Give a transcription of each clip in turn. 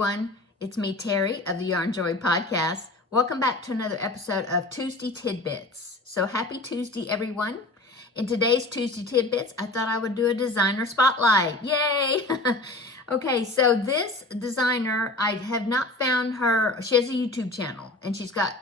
everyone, it's me, Terry of the Yarn Joy Podcast. Welcome back to another episode of Tuesday Tidbits. So happy Tuesday, everyone. In today's Tuesday Tidbits, I thought I would do a designer spotlight. Yay! Okay, so this designer, I have not found her. She has a YouTube channel and she's got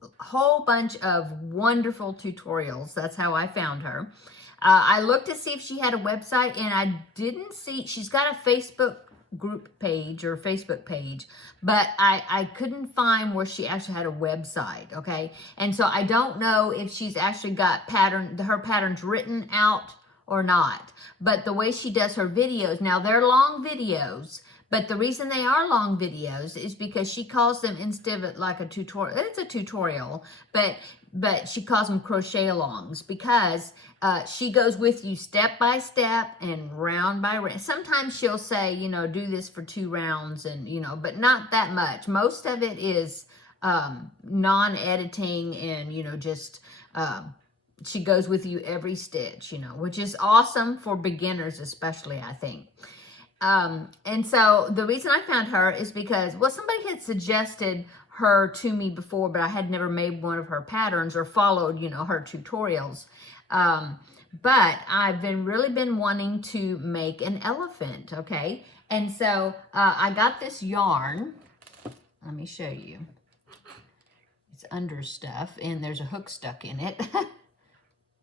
a whole bunch of wonderful tutorials. That's how I found her. I looked to see if she had a website and I didn't see. She's got a Facebook group page or Facebook page, but I couldn't find where she actually had a website, okay? And so I don't know if she's actually got her patterns written out or not. But the way she does her videos, now they're long videos, but the reason they are long videos is because she calls them, instead of like a tutorial, it's a tutorial, but she calls them crochet alongs because she goes with you step by step and round by round. Sometimes she'll say, you know, do this for 2 rounds and, you know, but not that much. Most of it is non-editing and, you know, just she goes with you every stitch, you know, which is awesome for beginners especially, I think. And so the reason I found her is because, well, somebody had suggested her to me before, but I had never made one of her patterns or followed, you know, her tutorials. But I've really been wanting to make an elephant, okay? And so I got this yarn. Let me show you. It's under stuff, and there's a hook stuck in it.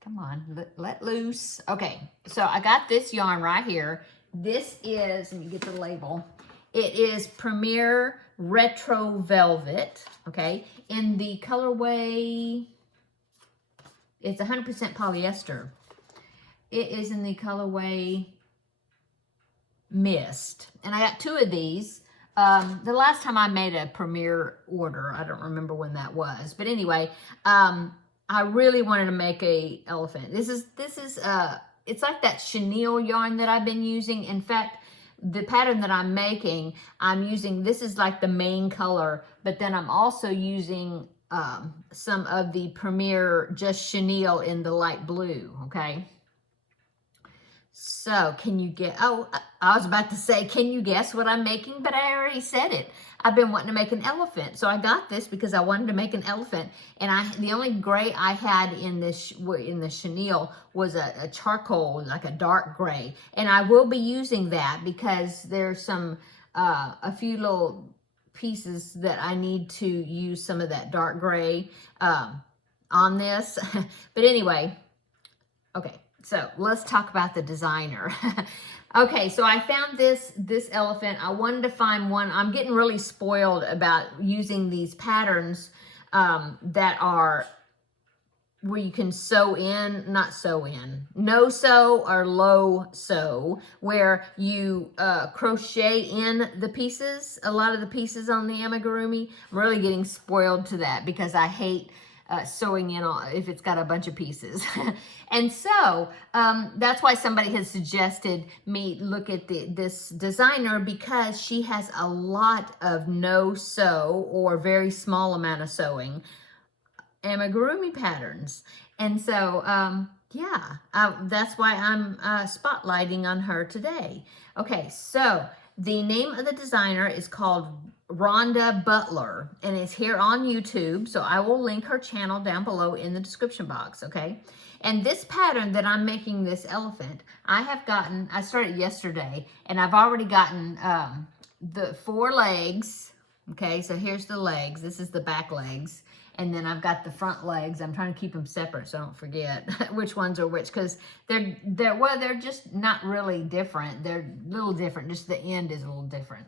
Come on, let loose. Okay, so I got this yarn right here. This is, let me get the label. It is Premier Retro Velvet, okay? In the colorway, it's 100% polyester. It is in the colorway Mist. And I got 2 of these. The last time I made a Premier order, I don't remember when that was. But anyway, I really wanted to make a elephant. This is it's like that chenille yarn that I've been using. In fact, the pattern that I'm making, I'm using, this is like the main color, but then I'm also using some of the Premier just chenille in the light blue, okay? So can you get, oh, I was about to say, can you guess what I'm making? But I already said it. I've been wanting to make an elephant. So I got this because I wanted to make an elephant. And the only gray I had in the chenille was a charcoal, like a dark gray. And I will be using that because there's some, a few little pieces that I need to use some of that dark gray on this. But anyway, okay. So let's talk about the designer. Okay, so I found this elephant. I wanted to find one. I'm getting really spoiled about using these patterns that are where you can sew in, not sew in, no sew or low sew, where you crochet in the pieces, a lot of the pieces on the amigurumi. I'm really getting spoiled to that because I hate sewing in if it's got a bunch of pieces. And so that's why somebody has suggested me look at this designer, because she has a lot of no sew or very small amount of sewing amigurumi patterns. And so yeah, that's why I'm spotlighting on her today. Okay, so the name of the designer is called Rhonda Butler, and it's here on YouTube, so I will link her channel down below in the description box, okay? And this pattern that I'm making, this elephant, I started yesterday, and I've already gotten the 4 legs, okay? So here's the legs. This is the back legs, and then I've got the front legs. I'm trying to keep them separate so I don't forget which ones are which, because they're just not really different. They're a little different, just the end is a little different.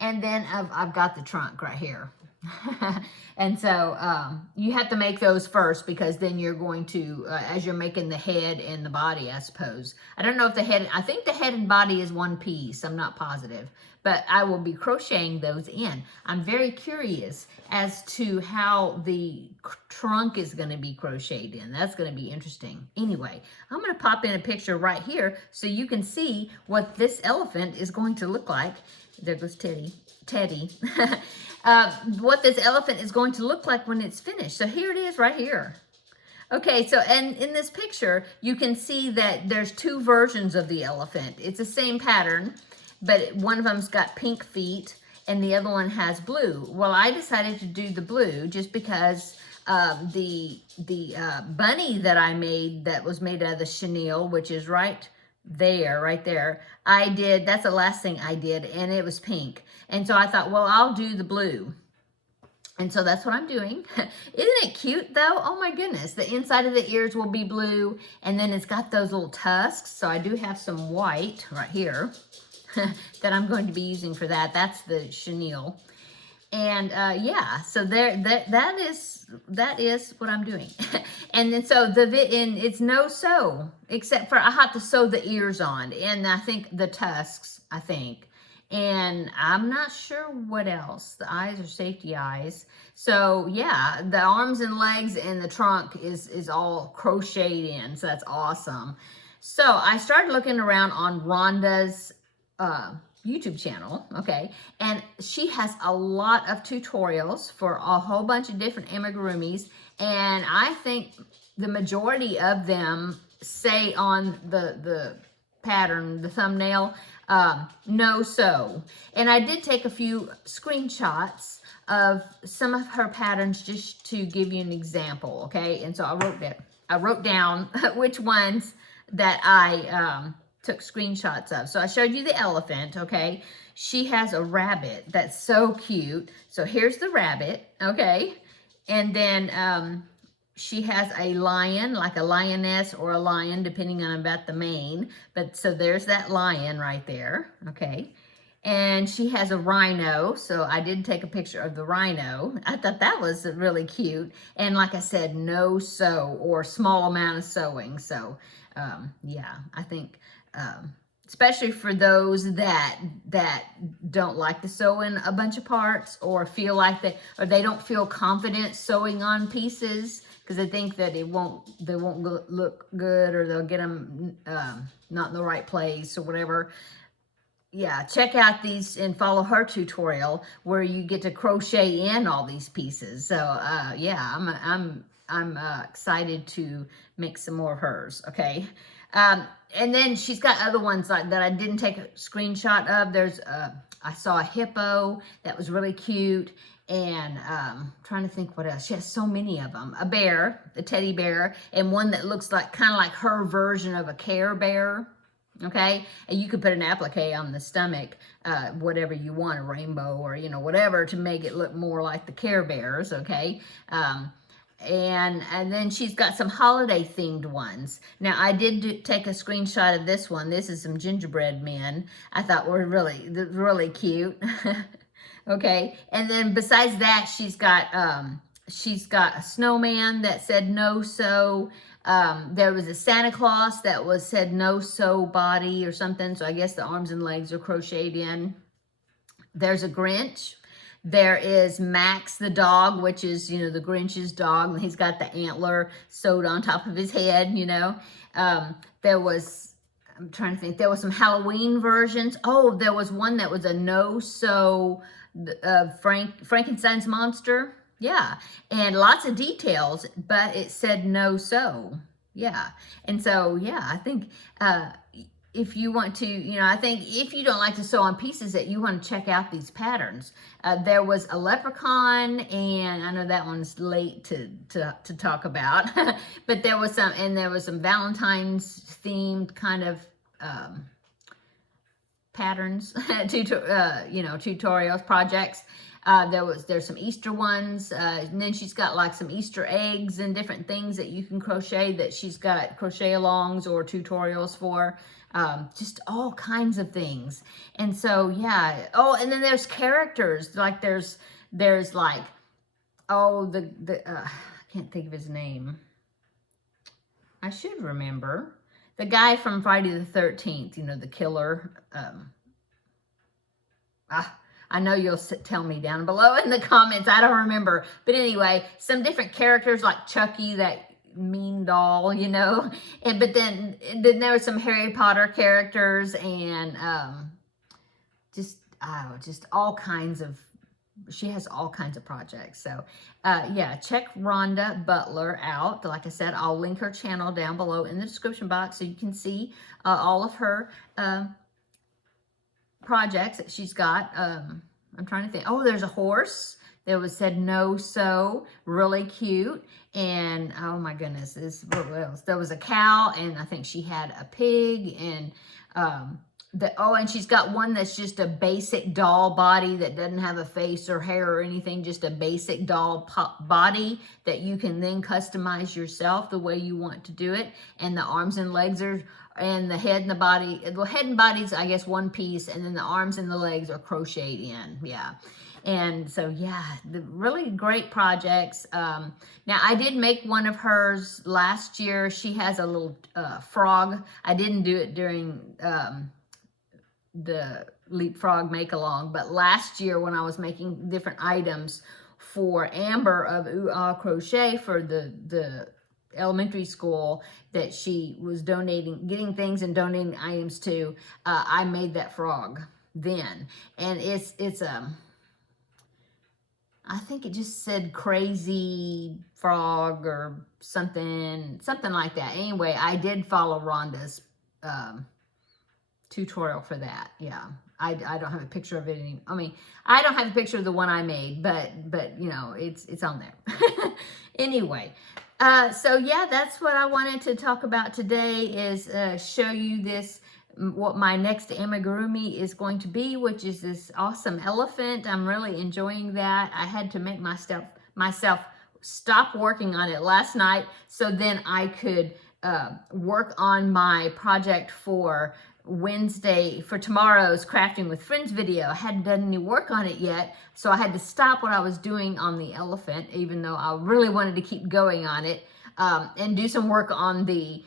And then I've got the trunk right here. And so you have to make those first, because then you're going to, as you're making the head and the body, I suppose. I don't know if I think the head and body is one piece. I'm not positive. But I will be crocheting those in. I'm very curious as to how the trunk is going to be crocheted in. That's going to be interesting. Anyway, I'm going to pop in a picture right here so you can see what this elephant is going to look like. There goes Teddy. What this elephant is going to look like when it's finished. So here it is right here. Okay, so and in this picture, you can see that there's 2 versions of the elephant. It's the same pattern, but one of them's got pink feet and the other one has blue. Well, I decided to do the blue just because the bunny that I made, that was made out of the chenille, which is right there, that's the last thing I did, and it was pink. And so I thought, well, I'll do the blue. And so that's what I'm doing. Isn't it cute though? Oh my goodness. The inside of the ears will be blue, and then it's got those little tusks. So I do have some white right here that I'm going to be using for that. That's the chenille. And yeah, so that is what I'm doing. And then so it's no sew, except for I have to sew the ears on, and I think the tusks, and I'm not sure what else. The eyes are safety eyes. So yeah, the arms and legs and the trunk is all crocheted in. So that's awesome. So I started looking around on Rhonda's YouTube channel, okay, and she has a lot of tutorials for a whole bunch of different amigurumis, and I think the majority of them say on the pattern, the thumbnail, no sew. And I did take a few screenshots of some of her patterns just to give you an example, okay? And so I wrote down which ones that I took screenshots of. So I showed you the elephant, okay? She has a rabbit that's so cute. So here's the rabbit, okay? And then she has a lion, like a lioness or a lion, depending on about the mane. But so there's that lion right there, okay? And she has a rhino, so I did take a picture of the rhino. I thought that was really cute. And like I said, no sew or small amount of sewing. So yeah, I think especially for those that don't like to sew in a bunch of parts, or feel like they don't feel confident sewing on pieces because they think that they won't look good, or they'll get them not in the right place or whatever. Yeah, check out these and follow her tutorial where you get to crochet in all these pieces. So yeah, I'm excited to make some more of hers. Okay. And then she's got other ones like that I didn't take a screenshot of. There's I saw a hippo that was really cute, and trying to think what else. She has so many of them. A bear, the teddy bear, and one that looks like kind of like her version of a Care Bear. Okay, and you could put an applique on the stomach, whatever you want, a rainbow or whatever, to make it look more like the Care Bears. Okay. And then she's got some holiday themed ones. Now I did take a screenshot of this one. This is some gingerbread men. I thought were really cute. Okay, and then besides that, she's got a snowman that said no sew. There was a Santa Claus that said no sew body or something. So I guess the arms and legs are crocheted in. There's a Grinch. There is Max the dog, which is, the Grinch's dog. And he's got the antler sewed on top of his head, There was, I'm trying to think, there was some Halloween versions. Oh, there was one that was a no-sew Frankenstein's monster. Yeah, and lots of details, but it said no sew. Yeah, and so, yeah, I think if you want to, I think if you don't like to sew on pieces, that you want to check out these patterns. There was a leprechaun, and I know that one's late to talk about, but there was some Valentine's themed kind of patterns, tutorials, projects. There's some Easter ones, and then she's got like some Easter eggs and different things that you can crochet, that she's got crochet alongs or tutorials for, just all kinds of things. And so, yeah. Oh, and then there's characters, like there's like, I can't think of his name. I should remember. The guy from Friday the 13th, the killer, I know you'll tell me down below in the comments. I don't remember. But anyway, some different characters like Chucky, that mean doll, but then there were some Harry Potter characters, and just all kinds of, she has all kinds of projects. So yeah, check Rhonda Butler out. Like I said, I'll link her channel down below in the description box so you can see all of her projects that she's got. I'm trying to think. Oh, there's a horse that was said no sew, really cute. And oh my goodness, what else? There was a cow, and I think she had a pig, and and she's got one that's just a basic doll body that doesn't have a face or hair or anything, just a basic doll body that you can then customize yourself the way you want to do it. And the arms and legs are, and the head and the body, the head and body's, I guess, one piece, and then the arms and the legs are crocheted in. Yeah. And so, yeah, the really great projects. Now, I did make one of hers last year. She has a little frog. I didn't do it during the Leapfrog Make-Along, but last year when I was making different items for Amber of Ooh Ah Crochet for the elementary school that she was getting things and donating items to, I made that frog then. And it's I think it just said crazy frog or something like that. Anyway, I did follow Rhonda's tutorial for that. Yeah, I don't have a picture of it I mean, I don't have a picture of the one I made, but you know, it's on there. Anyway, so yeah, that's what I wanted to talk about today, is show you this, what my next amigurumi is going to be, which is this awesome elephant. I'm really enjoying that. I had to make myself stop working on it last night so then I could work on my project for Wednesday, for tomorrow's Crafting with Friends video. I hadn't done any work on it yet, so I had to stop what I was doing on the elephant, even though I really wanted to keep going on it, and do some work on the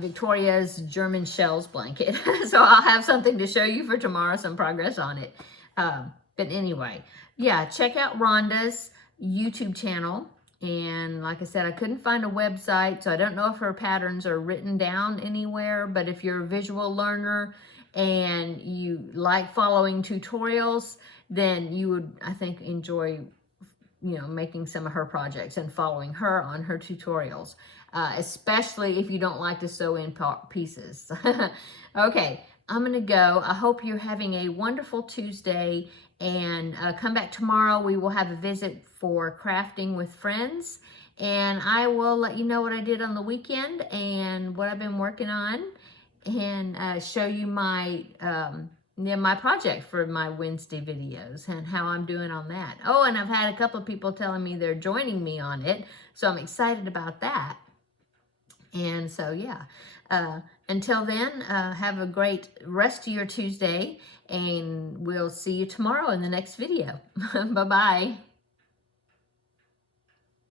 Victoria's German Shells blanket. So I'll have something to show you for tomorrow, some progress on it. But anyway, yeah, check out Rhonda's YouTube channel. And like I said, I couldn't find a website, so I don't know if her patterns are written down anywhere, but if you're a visual learner and you like following tutorials, then you would, I think, enjoy, you know, making some of her projects and following her on her tutorials, especially if you don't like to sew in pieces. Okay, I'm gonna go. I hope you're having a wonderful Tuesday, and come back tomorrow. We will have a visit for Crafting with Friends, and I will let you know what I did on the weekend and what I've been working on, and show you my my project for my Wednesday videos and how I'm doing on that. Oh, and I've had a couple of people telling me they're joining me on it, so I'm excited about that. And so, yeah, until then, have a great rest of your Tuesday, and we'll see you tomorrow in the next video. Bye-bye.